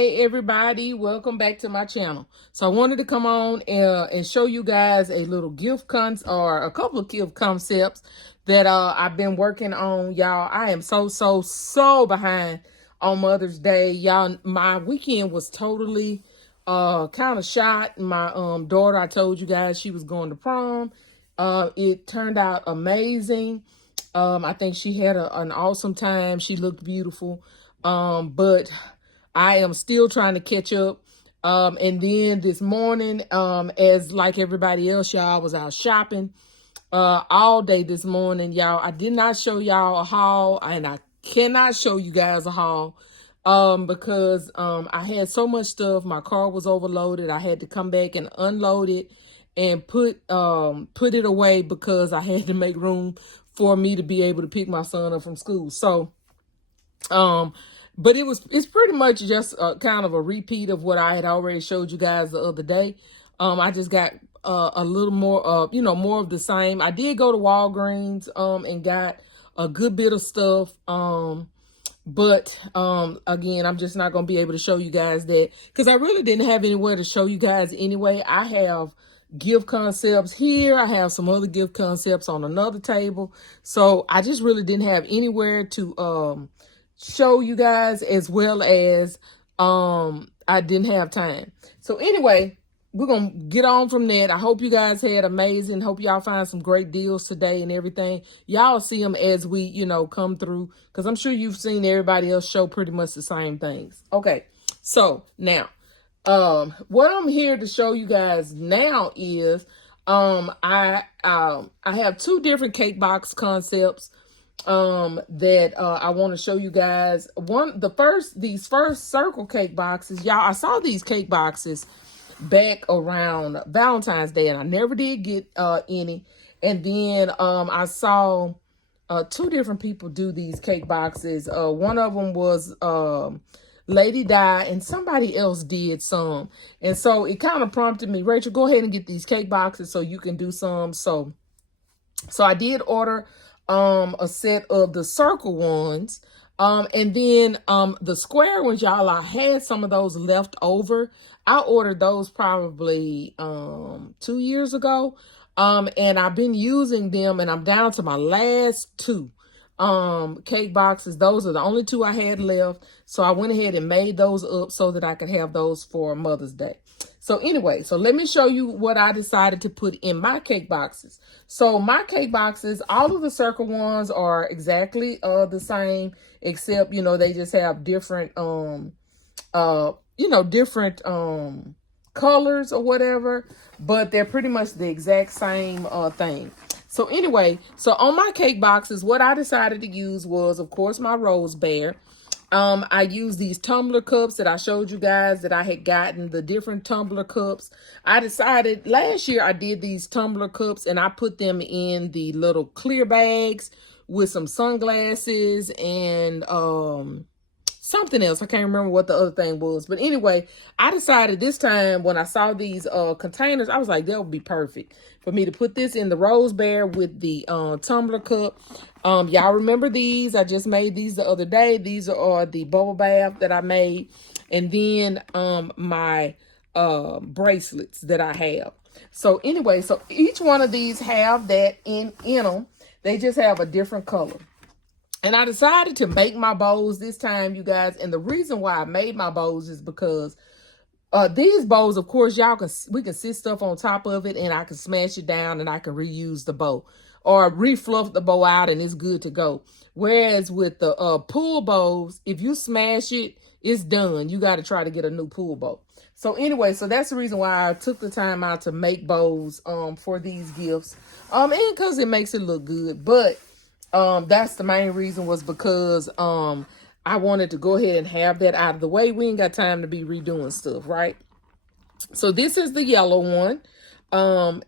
Hey everybody, welcome back to my channel. So I wanted to come on and show you guys a little or a couple of gift concepts that I've been working on. Y'all, I am so behind on Mother's Day. Y'all, my weekend was totally kind of shot. My daughter, I told you guys she was going to prom. It turned out amazing. I think she had an awesome time. She looked beautiful. But I am still trying to catch up. And then this morning, as like everybody else, y'all, I was out shopping all day this morning, y'all. I did not show y'all a haul, and I cannot show you guys a haul because I had so much stuff. My car was overloaded. I had to come back and unload it and put it away because I had to make room for me to be able to pick my son up from school. So but it's pretty much just kind of a repeat of what I had already showed you guys the other day. I just got a little more, more of the same. I did go to Walgreens and got a good bit of stuff. But again, I'm just not going to be able to show you guys that because I really didn't have anywhere to show you guys anyway. I have gift concepts here. I have some other gift concepts on another table. So I just really didn't have anywhere to show you guys, as well as I didn't have time. So anyway, we're gonna get on from that. I hope you guys had amazing. Hope y'all find some great deals today and everything. Y'all see them as we come through, because I'm sure you've seen everybody else show pretty much the same things. Okay, so now what I'm here to show you guys now is I have two different cake box concepts that I want to show you guys. These first circle cake boxes, y'all, I saw these cake boxes back around Valentine's Day and I never did get any. And then I saw two different people do these cake boxes. One of them was Lady Di, and somebody else did some. And so it kind of prompted me, Rachel, go ahead and get these cake boxes so you can do some. So I did order a set of the circle ones. And then the square ones, y'all, I had some of those left over. I ordered those probably 2 years ago. And I've been using them, and I'm down to my last two cake boxes. Those are the only two I had left. So I went ahead and made those up so that I could have those for Mother's Day. So anyway, so let me show you what I decided to put in my cake boxes. So my cake boxes, all of the circle ones are exactly the same, except, they just have different, different colors or whatever, but they're pretty much the exact same thing. So anyway, so on my cake boxes, what I decided to use was, of course, my Rose Bear. I used these tumbler cups that I showed you guys that I had gotten, the different tumbler cups. I decided last year I did these tumbler cups and I put them in the little clear bags with some sunglasses and something else. I can't remember what the other thing was. But anyway, I decided this time when I saw these containers, I was like, that would be perfect for me to put this in the Rose Bear with the tumbler cup. Y'all remember these? I just made these the other day. These are the bubble bath that I made. And then my bracelets that I have. So anyway, so each one of these have that in them. They just have a different color. And I decided to make my bows this time, you guys. And the reason why I made my bows is because these bows, of course, we can sit stuff on top of it and I can smash it down and I can reuse the bow or refluff the bow out and it's good to go. Whereas with the pool bows, if you smash it, it's done. You got to try to get a new pool bow. So anyway, so that's the reason why I took the time out to make bows for these gifts. And because it makes it look good. But that's the main reason, was because I wanted to go ahead and have that out of the way. We ain't got time to be redoing stuff, right? So this is the yellow one.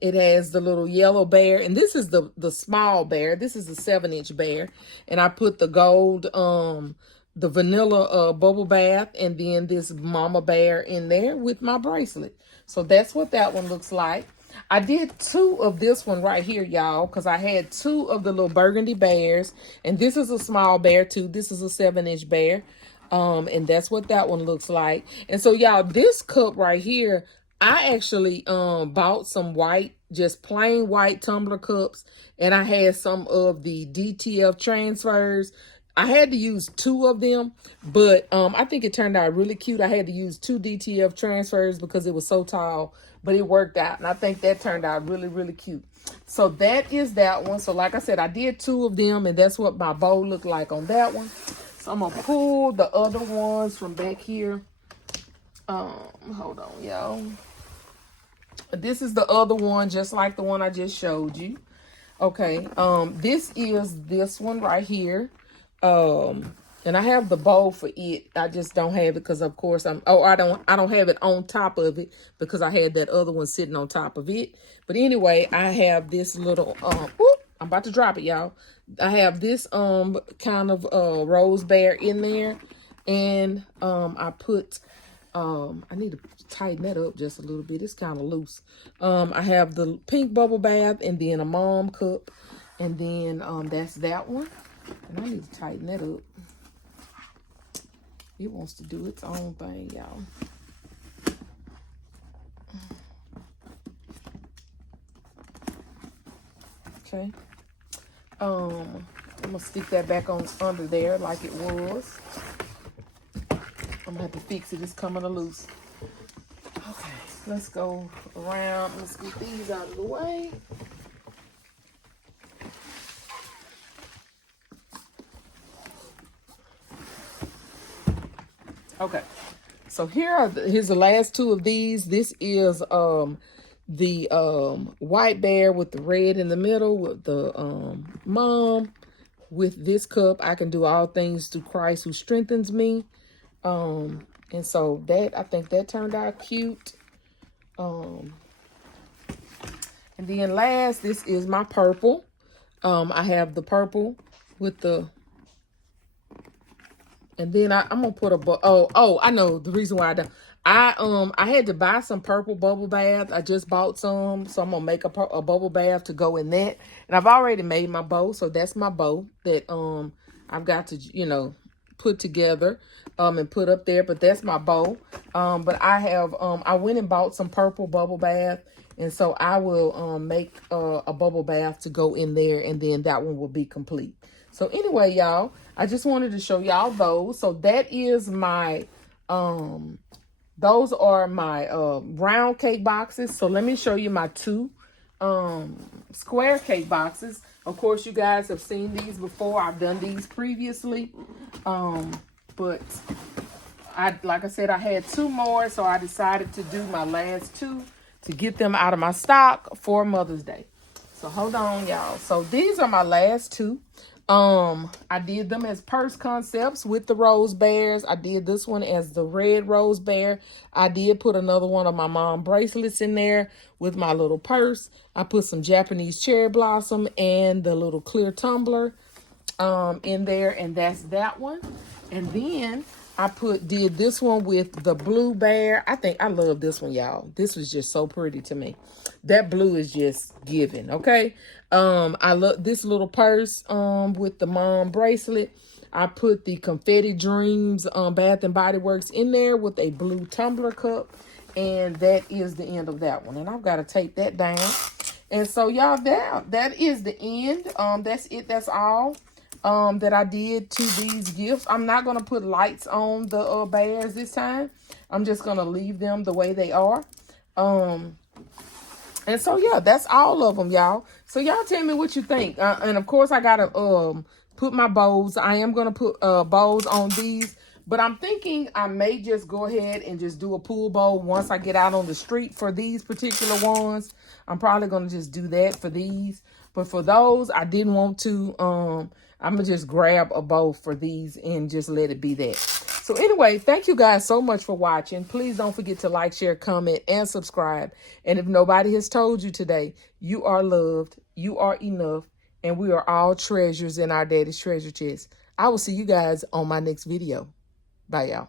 It has the little yellow bear, and this is the small bear. This is the 7-inch bear, and I put the gold, the vanilla bubble bath, and then this mama bear in there with my bracelet. So that's what that one looks like. I did two of this one right here, y'all, because I had two of the little burgundy bears, and this is a small bear too. This is a 7-inch bear. And that's what that one looks like. And so y'all, this cup right here, I actually bought some white, just plain white tumbler cups, and I had some of the DTF transfers. I had to use 2 of them, but I think it turned out really cute. I had to use 2 DTF transfers because it was so tall, but it worked out, and I think that turned out really, really cute. So that is that one. So like I said, I did 2 of them, and that's what my bowl looked like on that one. So I'm gonna pull the other ones from back here. Hold on, y'all. This is the other one, just like the one I just showed you. Okay, this is this one right here. And I have the bowl for it. I just don't have it because of course I don't have it on top of it because I had that other one sitting on top of it. But anyway, I have this little I'm about to drop it, y'all. I have this kind of rose bear in there, and I put I need to tighten that up just a little bit. It's kind of loose. I have the pink bubble bath, and then a mom cup, and then that's that one. And I need to tighten that up. It wants to do its own thing, y'all. Okay. I'm gonna stick that back on under there like it was. I'm gonna have to fix it. It's coming loose. Okay, let's go around. Let's get these out of the way. Okay, so here's the last 2 of these. This is the white bear with the red in the middle with the mom. With this cup, I can do all things through Christ who strengthens me. And so I think that turned out cute. And then last, this is my purple. I have the purple with the, and then I'm gonna put I know the reason why I had to buy some purple bubble bath. I just bought some, so I'm gonna make a bubble bath to go in that. And I've already made my bow, so that's my bow that I've got to put together and put up there. But that's my bow. But I have I went and bought some purple bubble bath, and so I will make a bubble bath to go in there, and then that one will be complete. So anyway, y'all, I just wanted to show y'all those. So that is my those are my round cake boxes. So let me show you my 2 square cake boxes. Of course, you guys have seen these before. I've done these previously. But like I said, I had 2 more, so I decided to do my last 2 to get them out of my stock for Mother's Day. So hold on, y'all. So these are my last 2. I did them as purse concepts with the rose bears. I did this one as the red rose bear. I did put another one of my mom bracelets in there with my little purse. I put some Japanese cherry blossom and the little clear tumbler in there, and that's that one. And then I did this one with the blue bear. I love this one, y'all. This was just so pretty to me. That blue is just giving, okay? I love this little purse with the mom bracelet. I put the Confetti Dreams Bath and Body Works in there with a blue tumbler cup. And that is the end of that one. And I've got to tape that down. And so, y'all, that is the end. That's it. That's all that I did to these gifts. I'm not going to put lights on the bears this time. I'm just going to leave them the way they are. And so, yeah, that's all of them, y'all. So, y'all tell me what you think. And, of course, I got to put my bows. I am going to put bows on these. But I'm thinking I may just go ahead and just do a pool bowl once I get out on the street for these particular ones. I'm probably going to just do that for these. But for those, I didn't want to. I'm going to just grab a bow for these and just let it be that. So anyway, thank you guys so much for watching. Please don't forget to like, share, comment, and subscribe. And if nobody has told you today, you are loved, you are enough, and we are all treasures in our daddy's treasure chest. I will see you guys on my next video. Bye, y'all.